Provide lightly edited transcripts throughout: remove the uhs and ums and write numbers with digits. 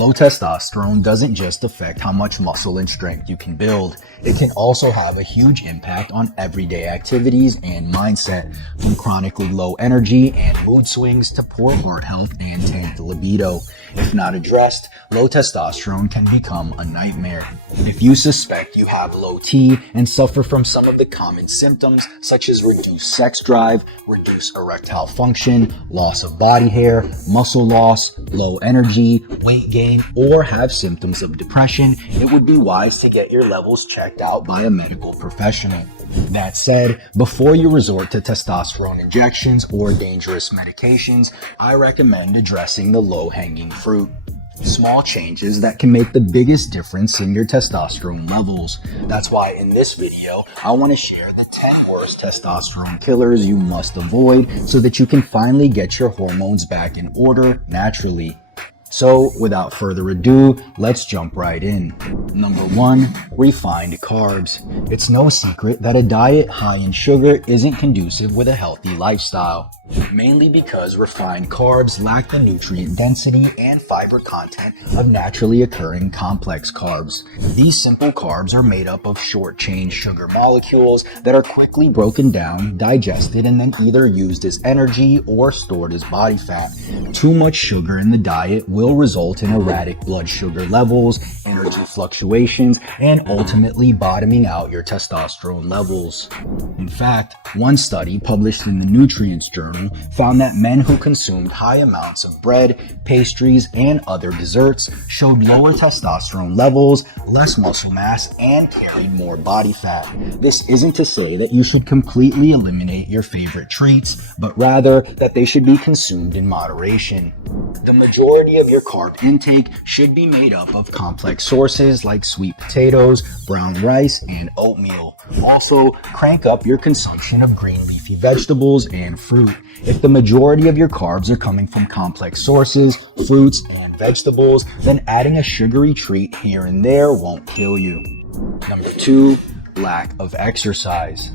Low testosterone doesn't just affect how much muscle and strength you can build. It can also have a huge impact on everyday activities and mindset, from chronically low energy and mood swings to poor heart health and tanked libido. If not addressed, low testosterone can become a nightmare. If you suspect you have low T and suffer from some of the common symptoms such as reduced sex drive, reduced erectile function, loss of body hair, muscle loss, low energy, weight gain, or have symptoms of depression, it would be wise to get your levels checked out by a medical professional. That said, before you resort to testosterone injections or dangerous medications, I recommend addressing the low-hanging fruit. Small changes that can make the biggest difference in your testosterone levels. That's why in this video, I want to share the 10 worst testosterone killers you must avoid so that you can finally get your hormones back in order naturally. So, without further ado, let's jump right in. Number 1, refined carbs. It's no secret that a diet high in sugar isn't conducive with a healthy lifestyle, mainly because refined carbs lack the nutrient density and fiber content of naturally occurring complex carbs. These simple carbs are made up of short-chain sugar molecules that are quickly broken down, digested, and then either used as energy or stored as body fat. Too much sugar in the diet will result in erratic blood sugar levels, energy fluctuations, and ultimately bottoming out your testosterone levels. In fact, one study published in the Nutrients Journal found that men who consumed high amounts of bread, pastries, and other desserts showed lower testosterone levels, less muscle mass, and carried more body fat. This isn't to say that you should completely eliminate your favorite treats, but rather that they should be consumed in moderation. The majority of your carb intake should be made up of complex sources like sweet potatoes, brown rice, and oatmeal. Also, crank up your consumption of green leafy vegetables and fruit. If the majority of your carbs are coming from complex sources, fruits, and vegetables, then adding a sugary treat here and there won't kill you. Number 2, lack of exercise.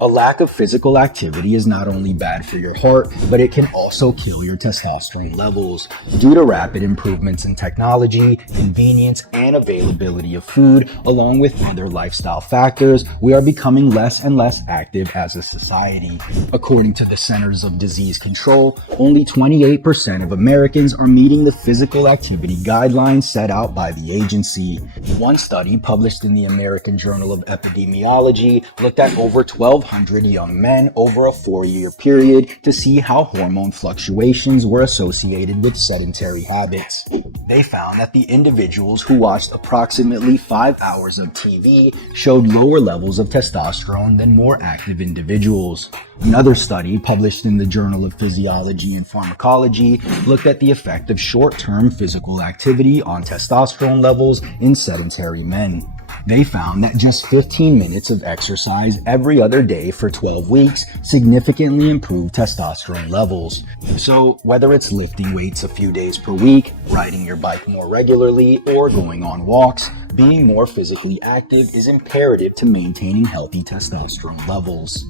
A lack of physical activity is not only bad for your heart, but it can also kill your testosterone levels. Due to rapid improvements in technology, convenience, and availability of food, along with other lifestyle factors, we are becoming less and less active as a society. According to the Centers of Disease Control, only 28% of Americans are meeting the physical activity guidelines set out by the agency. One study published in the American Journal of Epidemiology looked at over 1,200 young men over a 4-year period to see how hormone fluctuations were associated with sedentary habits. They found that the individuals who watched approximately 5 hours of TV showed lower levels of testosterone than more active individuals. Another study published in the Journal of Physiology and Pharmacology looked at the effect of short-term physical activity on testosterone levels in sedentary men. They found that just 15 minutes of exercise every other day for 12 weeks significantly improved testosterone levels. So, whether it's lifting weights a few days per week, riding your bike more regularly, or going on walks, being more physically active is imperative to maintaining healthy testosterone levels.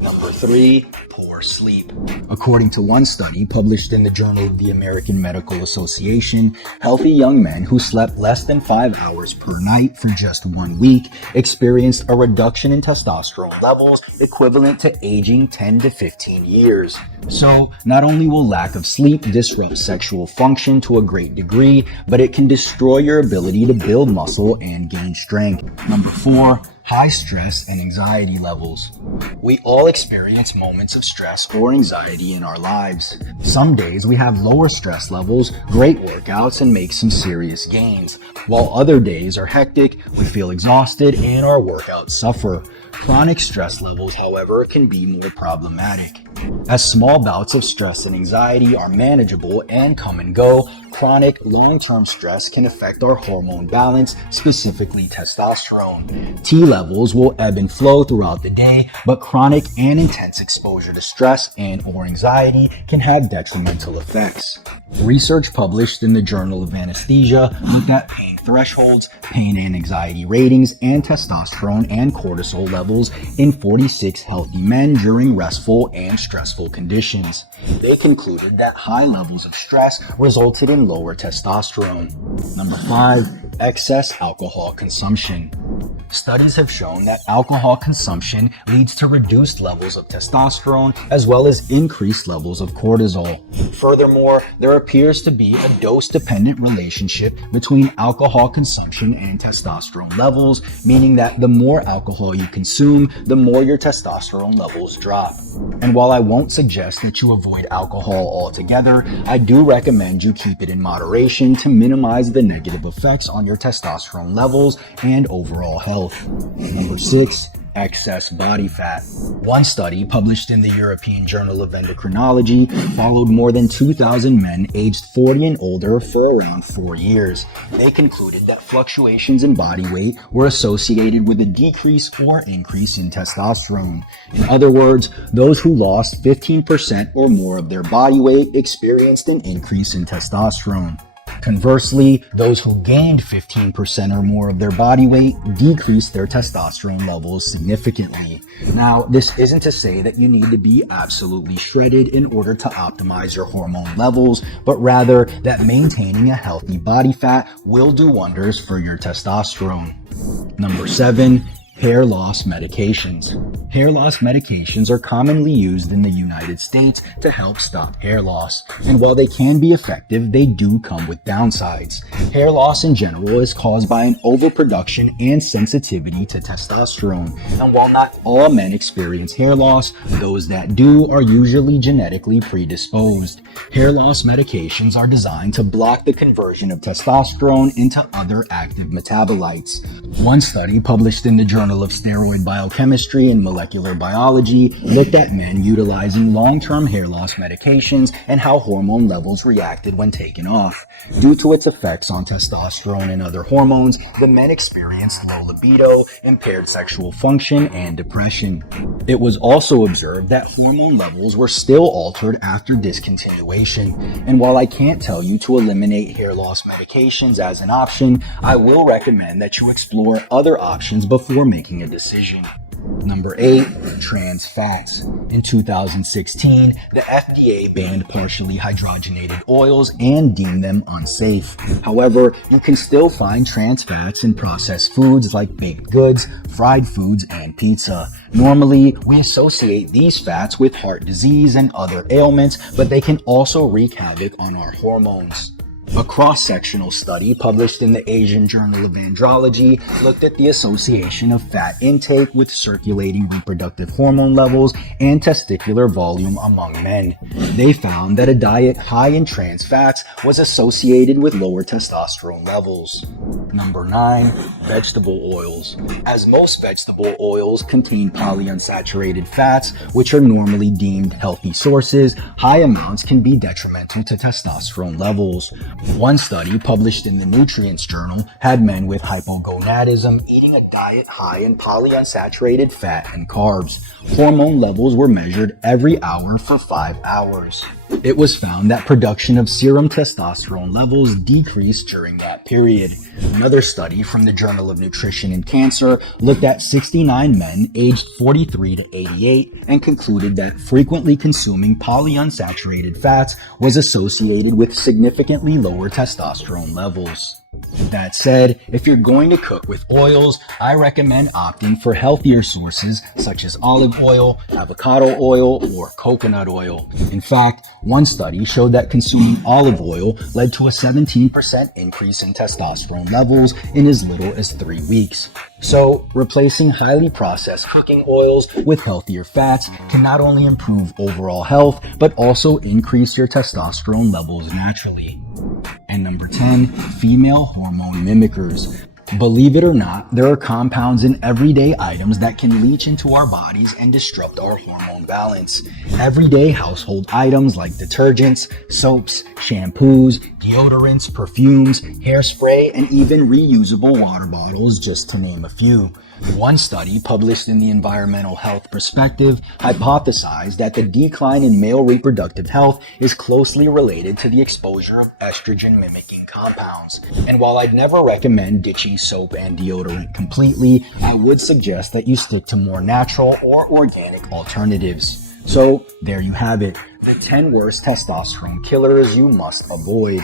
Number 3, poor sleep. According to one study published in the Journal of the American Medical Association, healthy young men who slept less than 5 hours per night for just 1 week experienced a reduction in testosterone levels equivalent to aging 10 to 15 years. So, not only will lack of sleep disrupt sexual function to a great degree, but it can destroy your ability to build muscle and gain strength. Number 4, high stress and anxiety levels. We all experience moments of stress or anxiety in our lives. Some days we have lower stress levels, great workouts, and make some serious gains, while other days are hectic, we feel exhausted, and our workouts suffer. Chronic stress levels, however, can be more problematic. As small bouts of stress and anxiety are manageable and come and go, chronic, long-term stress can affect our hormone balance, specifically testosterone. T levels will ebb and flow throughout the day, but chronic and intense exposure to stress and/or anxiety can have detrimental effects. Research published in the Journal of Anesthesia looked at pain thresholds, pain and anxiety ratings, and testosterone and cortisol levels in 46 healthy men during restful and stressful conditions. They concluded that high levels of stress resulted in lower testosterone. Number 5. Excess alcohol consumption. Studies have shown that alcohol consumption leads to reduced levels of testosterone as well as increased levels of cortisol. Furthermore, there appears to be a dose-dependent relationship between alcohol consumption and testosterone levels, meaning that the more alcohol you consume, the more your testosterone levels drop. And while I won't suggest that you avoid alcohol altogether, I do recommend you keep it in moderation to minimize the negative effects on your testosterone levels and overall health. Number 6. Excess body fat. One study published in the European Journal of Endocrinology followed more than 2,000 men aged 40 and older for around 4 years. They concluded that fluctuations in body weight were associated with a decrease or increase in testosterone. In other words, those who lost 15% or more of their body weight experienced an increase in testosterone. Conversely, those who gained 15% or more of their body weight decreased their testosterone levels significantly. Now, this isn't to say that you need to be absolutely shredded in order to optimize your hormone levels, but rather that maintaining a healthy body fat will do wonders for your testosterone. Number 7. Hair loss medications. Hair loss medications are commonly used in the United States to help stop hair loss. And while they can be effective, they do come with downsides. Hair loss in general is caused by an overproduction and sensitivity to testosterone. And while not all men experience hair loss, those that do are usually genetically predisposed. Hair loss medications are designed to block the conversion of testosterone into other active metabolites. One study published in the Journal of Steroid Biochemistry and Molecular Biology looked at men utilizing long-term hair loss medications and how hormone levels reacted when taken off. Due to its effects on testosterone and other hormones, the men experienced low libido, impaired sexual function, and depression. It was also observed that hormone levels were still altered after discontinuation. And while I can't tell you to eliminate hair loss medications as an option, I will recommend that you explore other options before making a decision. Number 8. Trans fats. In 2016, the FDA banned partially hydrogenated oils and deemed them unsafe. However, you can still find trans fats in processed foods like baked goods, fried foods, and pizza. Normally, we associate these fats with heart disease and other ailments, but they can also wreak havoc on our hormones. A cross-sectional study published in the Asian Journal of Andrology looked at the association of fat intake with circulating reproductive hormone levels and testicular volume among men. They found that a diet high in trans fats was associated with lower testosterone levels. Number 9. Vegetable oils. As most vegetable oils contain polyunsaturated fats, which are normally deemed healthy sources, high amounts can be detrimental to testosterone levels. One study published in the Nutrients Journal had men with hypogonadism eating a diet high in polyunsaturated fat and carbs. Hormone levels were measured every hour for 5 hours. It was found that production of serum testosterone levels decreased during that period. Another study from the Journal of Nutrition and Cancer looked at 69 men aged 43 to 88 and concluded that frequently consuming polyunsaturated fats was associated with significantly lower testosterone levels. That said, if you're going to cook with oils, I recommend opting for healthier sources such as olive oil, avocado oil, or coconut oil. In fact, one study showed that consuming olive oil led to a 17% increase in testosterone levels in as little as 3 weeks. So, replacing highly processed cooking oils with healthier fats can not only improve overall health, but also increase your testosterone levels naturally. And number 10, female hormone mimickers. Believe it or not, there are compounds in everyday items that can leach into our bodies and disrupt our hormone balance. Everyday household items like detergents, soaps, shampoos, deodorants, perfumes, hairspray, and even reusable water bottles, just to name a few. One study published in the Environmental Health Perspective hypothesized that the decline in male reproductive health is closely related to the exposure of estrogen-mimicking compounds. And while I'd never recommend ditching soap and deodorant completely, I would suggest that you stick to more natural or organic alternatives. So there you have it, the 10 worst testosterone killers you must avoid.